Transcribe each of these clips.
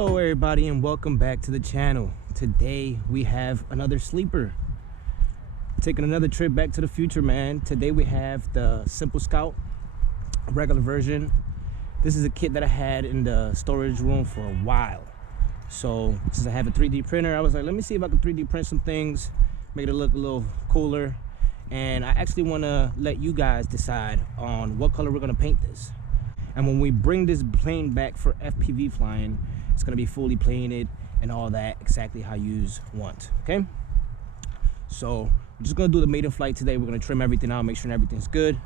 Hello everybody and welcome back to the channel. Today we have another sleeper. Taking another trip back to the future, man. Today we have the Simple Scout regular version. This is a kit that I had in the storage room for a while. So since I have a 3D printer, I was like, let me see if I can 3D print some things, make it look a little cooler. And I actually want to let you guys decide on what color we're going to paint this. And when we bring this plane back for FPV flying, it's going to be fully painted and all that exactly how you want. Okay, so we're just going to do the maiden flight today. We're going to trim everything out, make sure everything's good.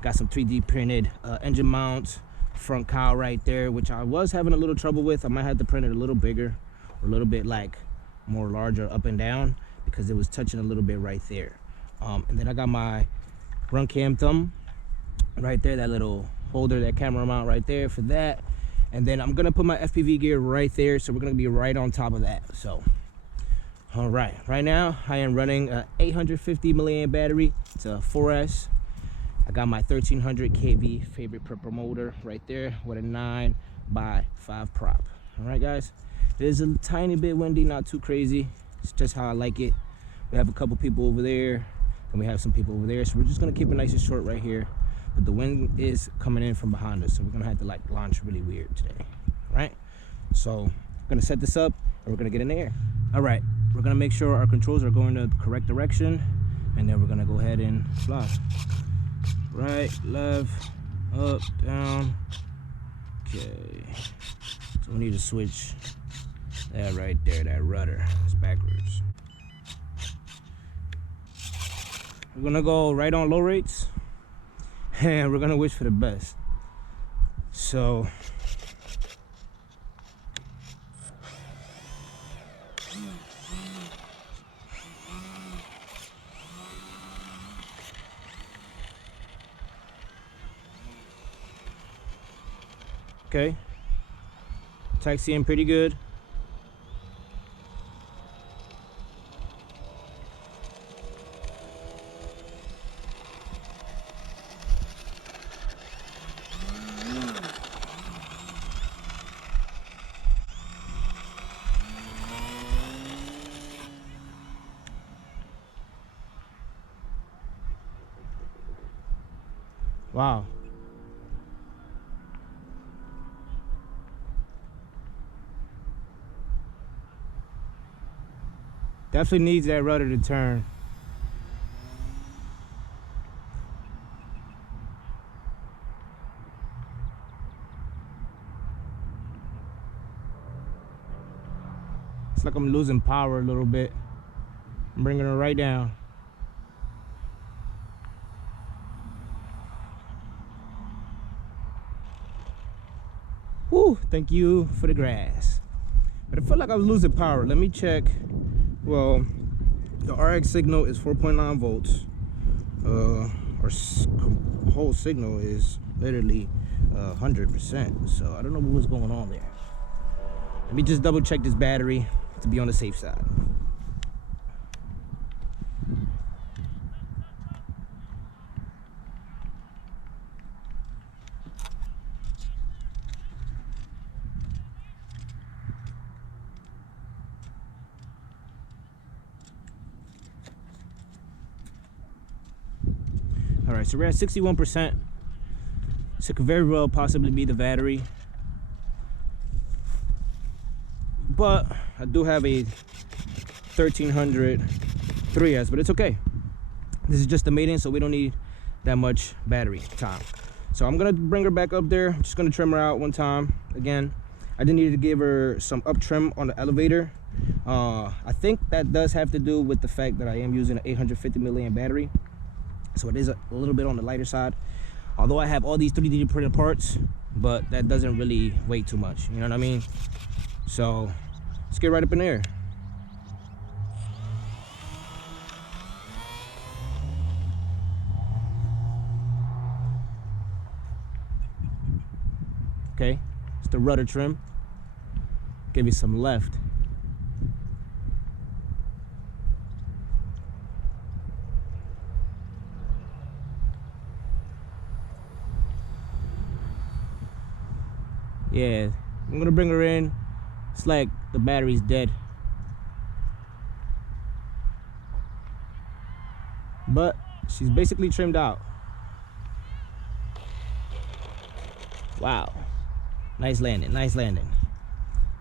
Got some 3D printed engine mounts, front cowl right there, which I was having a little trouble with. I might have to print it a little bigger or a little bit like more larger up and down because it was touching a little bit right there. And then I got my run cam thumb right there, that little holder, that camera mount right there for that. And then I'm gonna put my FPV gear right there, so we're gonna be right on top of that. So all right now I am running a 850 milliamp battery. It's a 4S. I got my 1300 kV favorite purple motor right there with a 9x5 prop. All right guys, it is a tiny bit windy, not too crazy. It's just how I like it. We have a couple people over there and we have some people over there, so we're just gonna keep it nice and short right here. But the wind is coming in from behind us, so we're gonna have to like launch really weird today. All right, so I'm gonna set this up and we're gonna get in the air. All right, we're gonna make sure our controls are going the correct direction, and then we're gonna go ahead and fly. Right, left, up, down. Okay, so we need to switch that right there, that rudder. It's backwards. We're gonna go right on low rates, and we're gonna wish for the best. So okay, taxiing pretty good. Wow. Definitely needs that rudder to turn. It's like I'm losing power a little bit. I'm bringing her right down. Whew, thank you for the grass. But I felt like I was losing power. Let me check. Well, the RX signal is 4.9 volts. Our whole signal is literally 100%. So I don't know what's going on there. Let me just double check this battery to be on the safe side. All right, so we're at 61%. So it could very well possibly be the battery. But I do have a 1300 3S, but it's okay. This is just the Maiden, so we don't need that much battery time. So I'm gonna bring her back up there. I'm just gonna trim her out one time. Again, I did need to give her some up trim on the elevator. I think that does have to do with the fact that I am using an 850 milliamp battery. So it is a little bit on the lighter side, although I have all these 3D printed parts, but that doesn't really weigh too much, you know what I mean? So let's get right up in there. Okay, it's the rudder trim. Give you some left. Yeah, I'm gonna bring her in, It's like the battery's dead. But she's basically trimmed out. Wow. Nice landing, nice landing.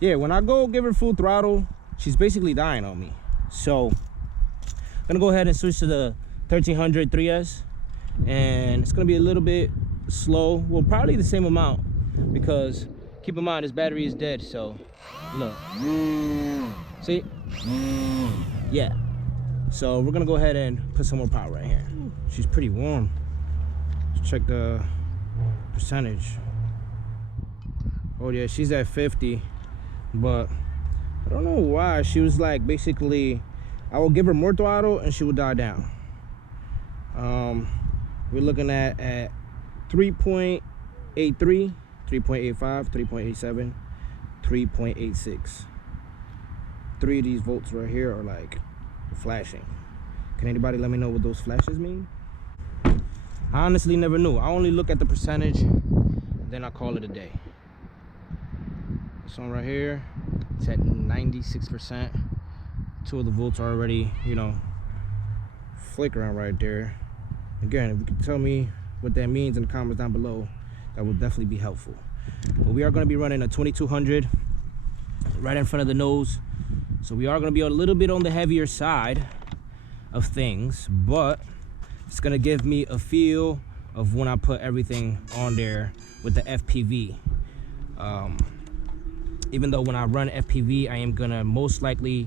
Yeah, when I go give her full throttle, she's basically dying on me. So I'm gonna go ahead and switch to the 1300 3S, and it's gonna be a little bit slow. Well, probably the same amount, because keep in mind this battery is dead. So look, see, yeah. So we're gonna go ahead and put some more power right here. She's pretty warm. Let's check the percentage. Oh yeah, she's at 50, but I don't know why. She was like, basically, I will give her more throttle and she will die down. We're looking at 3.83, 3.85, 3.87, 3.86. 3 of these volts right here are like flashing. Can anybody let me know what those flashes mean? I honestly never knew. I only look at the percentage, then I call it a day. This one right here, it's at 96%. 2 of the volts are already, you know, flickering right there. Again, if you can tell me what that means in the comments down below, that will definitely be helpful. But we are going to be running a 2200 right in front of the nose, so we are going to be a little bit on the heavier side of things, but it's going to give me a feel of when I put everything on there with the FPV. Even though when I run FPV, I am going to most likely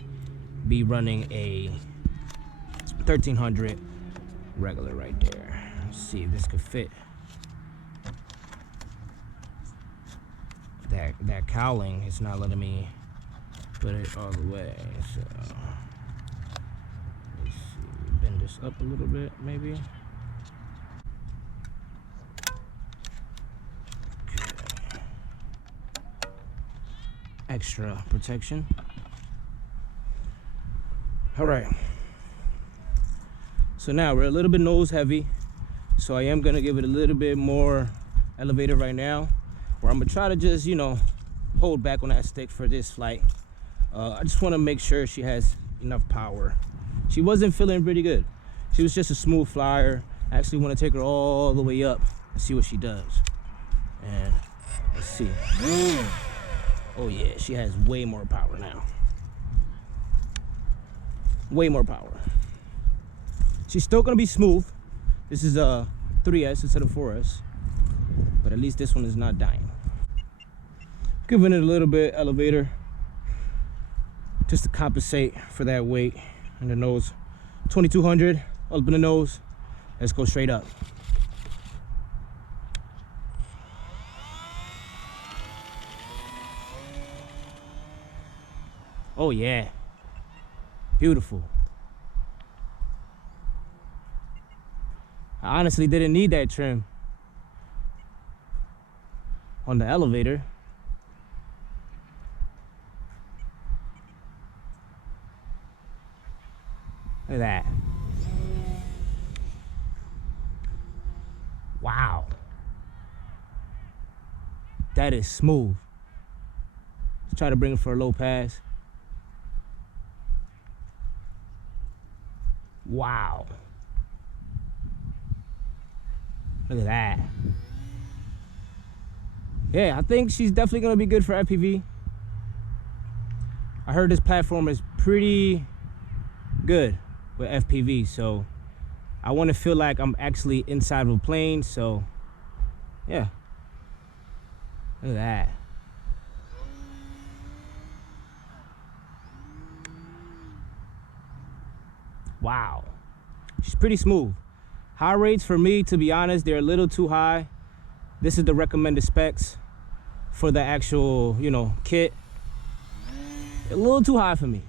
be running a 1300 regular right there. Let's see if this could fit. That cowling is not letting me put it all the way. So let's see, bend this up a little bit maybe. Okay. Extra protection. All right. So now we're a little bit nose heavy, so I am gonna give it a little bit more elevator right now, where I'm gonna try to just, you know, hold back on that stick for this flight. I just want to make sure she has enough power. She wasn't feeling pretty good. She was just a smooth flyer. I actually want to take her all the way up and see what she does. And let's see. Oh yeah, she has way more power now. Way more power. She's still gonna be smooth. This is a 3S instead of 4S, but at least this one is not dying. Giving it a little bit elevator just to compensate for that weight in the nose. 2200 up in the nose. Let's go straight up. Oh yeah, beautiful. I honestly didn't need that trim on the elevator. Look at that. Wow. That is smooth. Let's try to bring it for a low pass. Wow. Look at that. Yeah, I think she's definitely gonna be good for FPV. I heard this platform is pretty good with FPV, so I want to feel like I'm actually inside of a plane. So yeah, look at that. Wow, she's pretty smooth. High rates for me, to be honest, they're a little too high. This is the recommended specs for the actual, you know, kit. A little too high for me.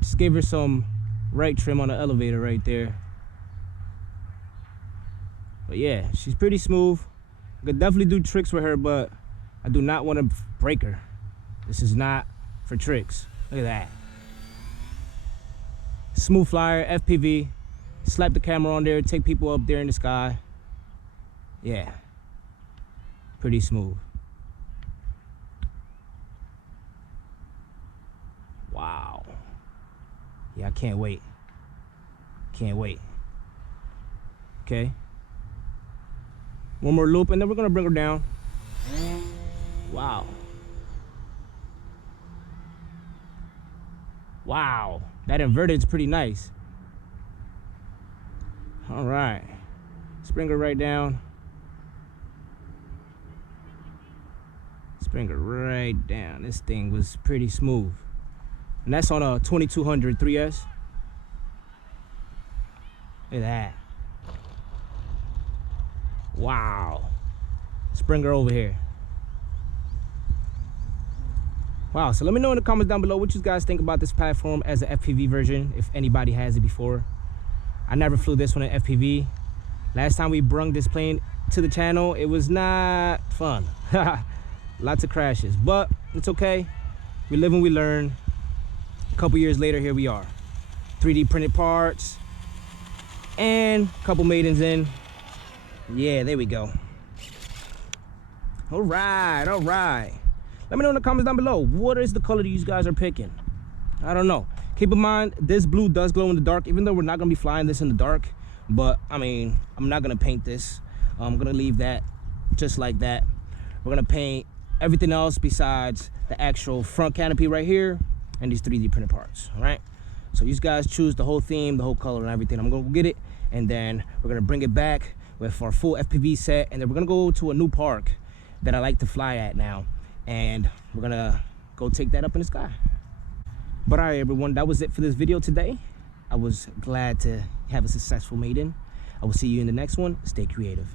Just gave her some right trim on the elevator right there. But yeah, she's pretty smooth. I could definitely do tricks with her, but I do not want to break her. This is not for tricks. Look at that. Smooth flyer, FPV. Slap the camera on there, take people up there in the sky. Yeah, pretty smooth. Yeah, I can't wait. Can't wait. Okay. One more loop, and then we're gonna bring her down. Wow. Wow. That inverted is pretty nice. All right. Let's bring her right down. Let's bring her right down. This thing was pretty smooth. And that's on a 2200 3S. Look at that. Wow. Let's bring her over here. Wow, so let me know in the comments down below what you guys think about this platform as an FPV version, if anybody has it before. I never flew this one in FPV. Last time we brung this plane to the channel, it was not fun. Lots of crashes, but it's okay. We live and we learn. A couple years later, here we are. 3D printed parts and a couple Maidens in. Yeah, there we go. All right, all right. Let me know in the comments down below, what is the color that you guys are picking? I don't know. Keep in mind, this blue does glow in the dark, even though we're not gonna be flying this in the dark. But I mean, I'm not gonna paint this. I'm gonna leave that just like that. We're gonna paint everything else besides the actual front canopy right here and these 3D printed parts, all right? So you guys choose the whole theme, the whole color and everything. I'm gonna go get it, and then we're gonna bring it back with our full FPV set, and then we're gonna go to a new park that I like to fly at now, and we're gonna go take that up in the sky. But all right, everyone, that was it for this video today. I was glad to have a successful Maiden. I will see you in the next one. Stay creative.